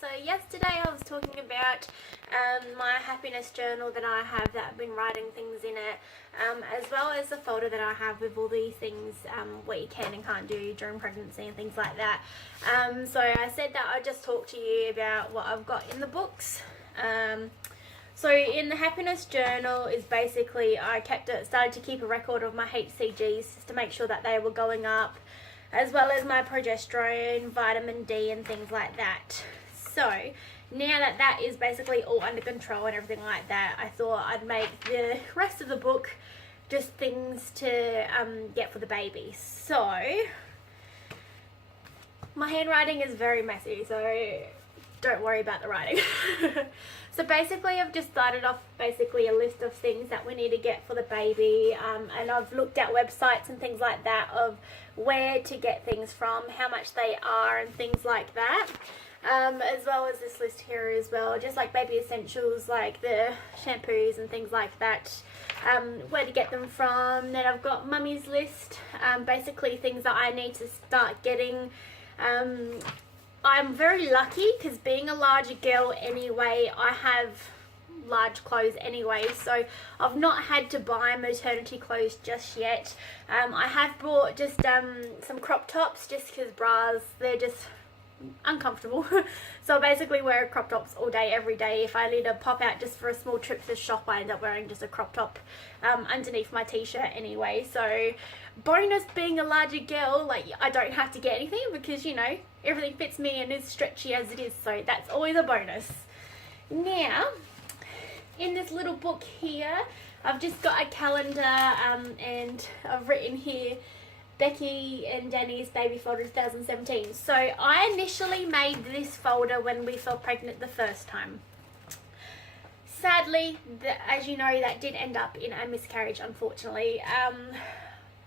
So yesterday I was talking about my happiness journal that I have that I've been writing things in it, as well as the folder that I have with all these things what you can and can't do during pregnancy and things like that. So I said that I'd just talk to you about what I've got in the books. So in the happiness journal is basically started to keep a record of my HCGs just to make sure that they were going up, as well as my progesterone, vitamin D and things like that. So now that that is basically all under control and everything like that, I thought I'd make the rest of the book just things to get for the baby. So my handwriting is very messy, so don't worry about the writing. So basically I've just started off basically a list of things that we need to get for the baby, and I've looked at websites and things like that of where to get things from, how much they are and things like that, as well as this list here as well, just like baby essentials like the shampoos and things like that, where to get them from. Then I've got mummy's list, basically things that I need to start getting. I'm very lucky because being a larger girl anyway, I have large clothes anyway, so I've not had to buy maternity clothes just yet. I have bought just some crop tops just because bras, they're just uncomfortable. So I basically wear crop tops all day every day. If I need to pop out just for a small trip to the shop, I end up wearing just a crop top underneath my t-shirt anyway. So bonus being a larger girl, like I don't have to get anything because, you know, everything fits me and is stretchy as it is, so that's always a bonus. Now in this little book here, I've just got a calendar, and I've written here Becky and Danny's baby folder 2017. So I initially made this folder when we fell pregnant the first time. Sadly, as you know, that did end up in a miscarriage, unfortunately.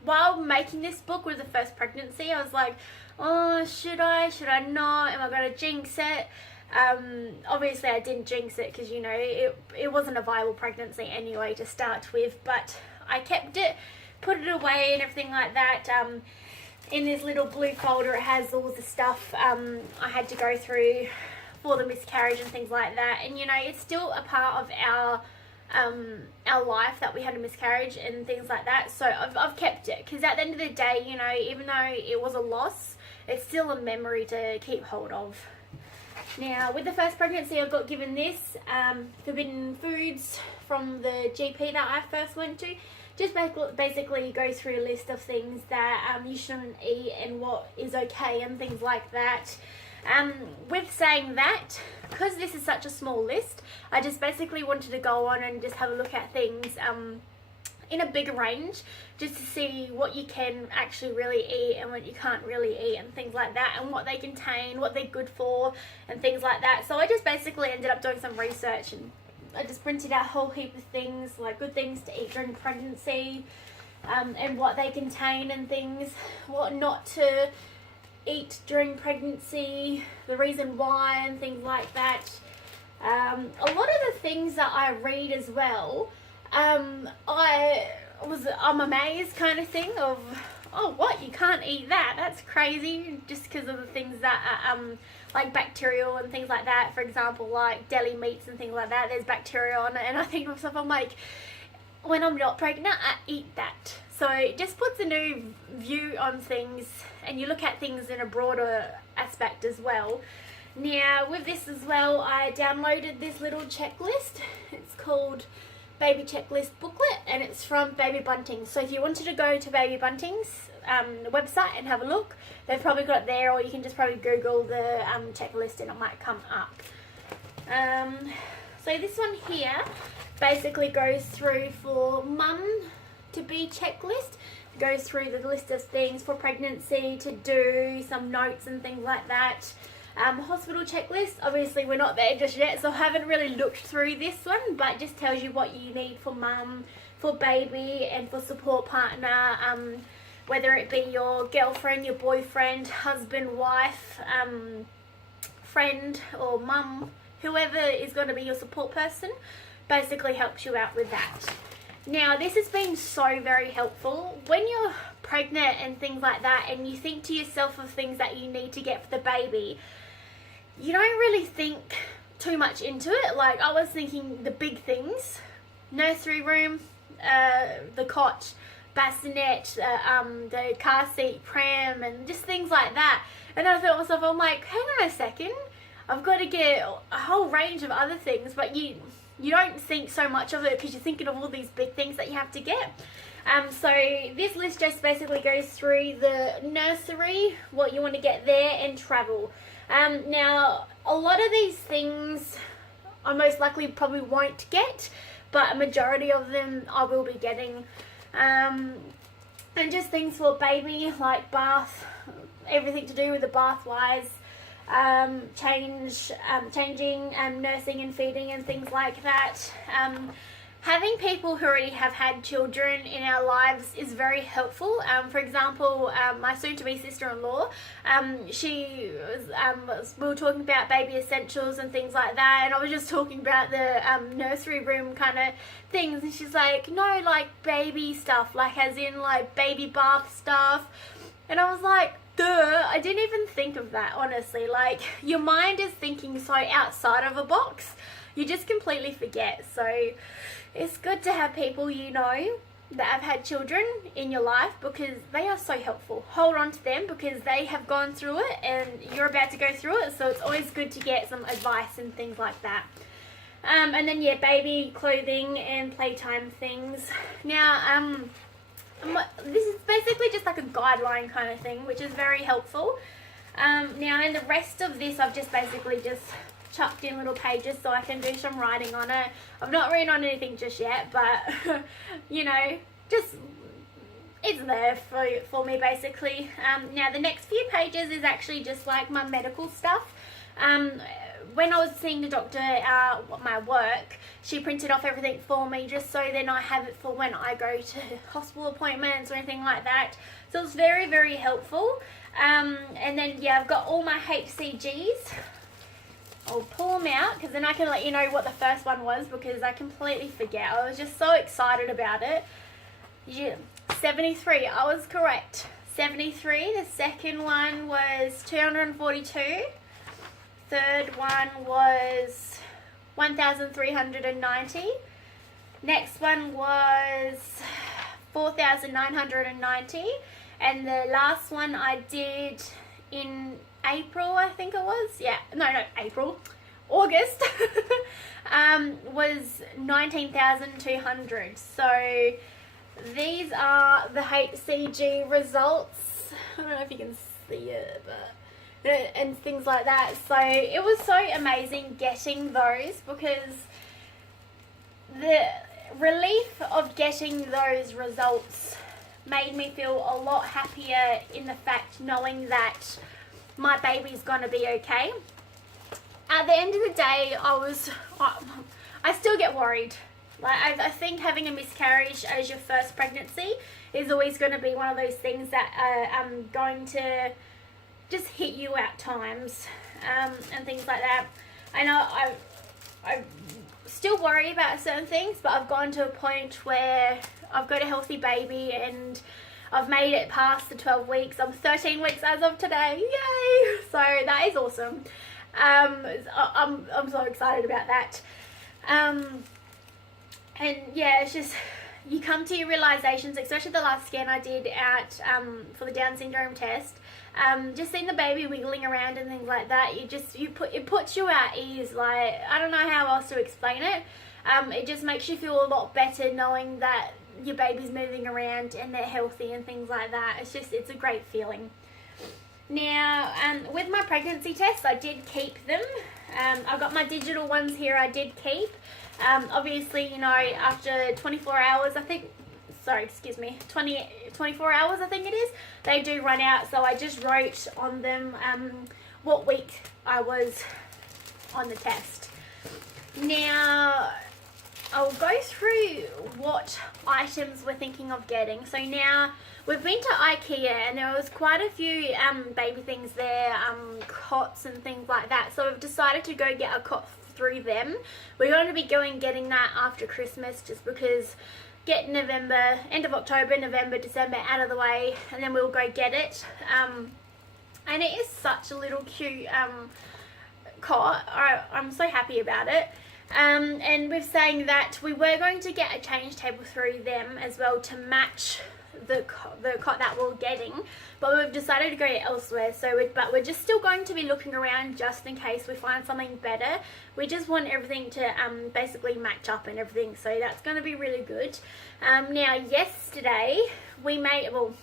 While making this book with the first pregnancy, I was like, oh, should I not, am I going to jinx it? Obviously I didn't jinx it because, you know, it wasn't a viable pregnancy anyway to start with, but I kept it, put it away and everything like that. In this little blue folder it has all the stuff I had to go through for the miscarriage and things like that, and you know, it's still a part of our life that we had a miscarriage and things like that. So I've kept it because at the end of the day, you know, even though it was a loss, it's still a memory to keep hold of. Now with the first pregnancy I got given this forbidden foods from the GP that I first went to. Just basically go through a list of things that you shouldn't eat and what is okay and things like that. With saying that, because this is such a small list, I just basically wanted to go on and just have a look at things in a bigger range, just to see what you can actually really eat and what you can't really eat and things like that, and what they contain, what they're good for and things like that. So I just basically ended up doing some research, and I just printed out a whole heap of things, like good things to eat during pregnancy, and what they contain and things, what not to eat during pregnancy, the reason why and things like that. A lot of the things that I read as well, I'm amazed kind of thing of, oh, what, you can't eat that, that's crazy, just because of the things that are like bacterial and things like that. For example, like deli meats and things like that, there's bacteria on it, and I think to myself, I'm like, when I'm not pregnant, I eat that. So it just puts a new view on things, and you look at things in a broader aspect as well. Now with this as well, I downloaded this little checklist. It's called Baby Checklist Booklet, and it's from Baby Bunting's. So if you wanted to go to Baby Bunting's website and have a look, they've probably got it there, or you can just probably Google the checklist and it might come up. So this one here basically goes through for mum to be checklist. It goes through the list of things for pregnancy to do, some notes and things like that. Hospital checklist, obviously we're not there just yet, so I haven't really looked through this one, but it just tells you what you need for mum, for baby and for support partner, whether it be your girlfriend, your boyfriend, husband, wife, friend or mum, whoever is going to be your support person, basically helps you out with that. Now this has been so very helpful when you're pregnant and things like that, and you think to yourself of things that you need to get for the baby. you don't really think too much into it. Like, I was thinking the big things: nursery room, the cot, bassinet, the car seat, pram, and just things like that. And then I thought to myself, I'm like, hang on a second, I've got to get a whole range of other things, but you don't think so much of it because you're thinking of all these big things that you have to get. So this list just basically goes through the nursery, what you want to get there, and travel. Now, a lot of these things I most likely probably won't get, but a majority of them I will be getting. And just things for baby, like bath, everything to do with the bath wise, changing, nursing and feeding and things like that. Having people who already have had children in our lives is very helpful. For example, my soon-to-be sister-in-law, we were talking about baby essentials and things like that, and I was just talking about the nursery room kind of things, and she's like, no, like baby stuff, like as in like baby bath stuff. And I was like, duh, I didn't even think of that, honestly. Like, your mind is thinking so outside of a box, you just completely forget. So it's good to have people you know that have had children in your life, because they are so helpful. Hold on to them because they have gone through it and you're about to go through it, so it's always good to get some advice and things like that. And then, yeah, baby clothing and playtime things. Now, this is basically just like a guideline kind of thing, which is very helpful. Now, in the rest of this, I've just basically just chucked in little pages so I can do some writing on it. I've not written on anything just yet, but you know, just it's there for me basically. Now the next few pages is actually just like my medical stuff. When I was seeing the doctor at my work, she printed off everything for me just so then I have it for when I go to hospital appointments or anything like that. So it's very, very helpful. And then, yeah, I've got all my HCGs. I'll pull them out because then I can let you know what the first one was, because I completely forget. I was just so excited about it. Yeah, 73, I was correct. 73, the second one was 242. Third one was 1,390. Next one was 4,990. And the last one I did in April, I think it was. Yeah, no, April. August was 19,200. So these are the HCG results. I don't know if you can see it, but and things like that. So it was so amazing getting those, because the relief of getting those results made me feel a lot happier in the fact knowing that my baby's gonna be okay. At the end of the day, I still get worried. Like, I think having a miscarriage as your first pregnancy is always going to be one of those things that are going to just hit you at times, and things like that. I know I still worry about certain things, but I've gotten to a point where I've got a healthy baby and I've made it past the 12 weeks. I'm 13 weeks as of today. Yay! So that is awesome. I'm so excited about that. And yeah, it's just, you come to your realizations, especially the last scan I did at for the Down syndrome test. Just seeing the baby wiggling around and things like that, it puts you at ease. Like, I don't know how else to explain it. It just makes you feel a lot better knowing that your baby's moving around and they're healthy and things like that. It's a great feeling. Now, with my pregnancy tests, I did keep them. I've got my digital ones here, I did keep. Obviously, you know, after 24 hours, 24 hours, I think it is, they do run out. So I just wrote on them what week I was on the test. Now, I'll go through what items we're thinking of getting. So now, we've been to IKEA and there was quite a few baby things there, cots and things like that. So we've decided to go get a cot through them. We're going to be getting that after Christmas, just because get November, end of October, November, December out of the way, and then we'll go get it. And it is such a little cute cot. I'm so happy about it. And we're saying that we were going to get a change table through them as well to match the cot that we're getting, but we've decided to go elsewhere. But we're just still going to be looking around just in case we find something better. We just want everything to basically match up and everything, so that's going to be really good. Now yesterday we made, well,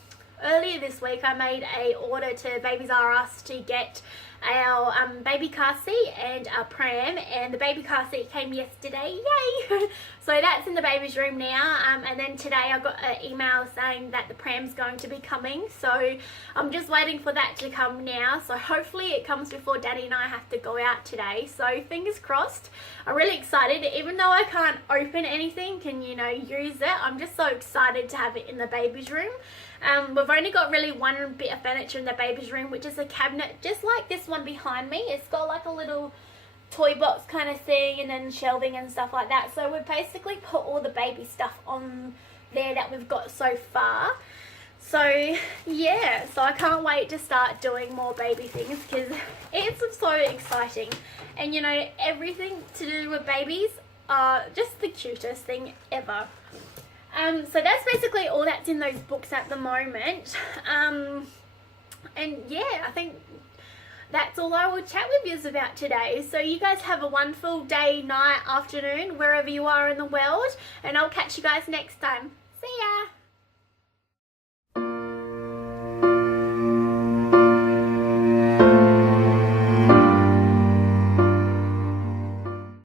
earlier this week I made a order to Babies R Us to get our baby car seat and a pram, and the baby car seat came yesterday, yay! So that's in the baby's room now, and then today I got an email saying that the pram's going to be coming, so I'm just waiting for that to come now. So hopefully it comes before Daddy and I have to go out today, so fingers crossed. I'm really excited, even though I can't open anything and, you know, use it. I'm just so excited to have it in the baby's room. We've only got really one bit of furniture in the baby's room, which is a cabinet just like this one behind me. It's got like a little toy box kind of thing and then shelving and stuff like that. So we've basically put all the baby stuff on there that we've got so far. So yeah, so I can't wait to start doing more baby things because it's so exciting. And you know, everything to do with babies are just the cutest thing ever. So that's basically all that's in those books at the moment. And yeah, I think that's all I will chat with you about today. So you guys have a wonderful day, night, afternoon, wherever you are in the world, and I'll catch you guys next time. See ya!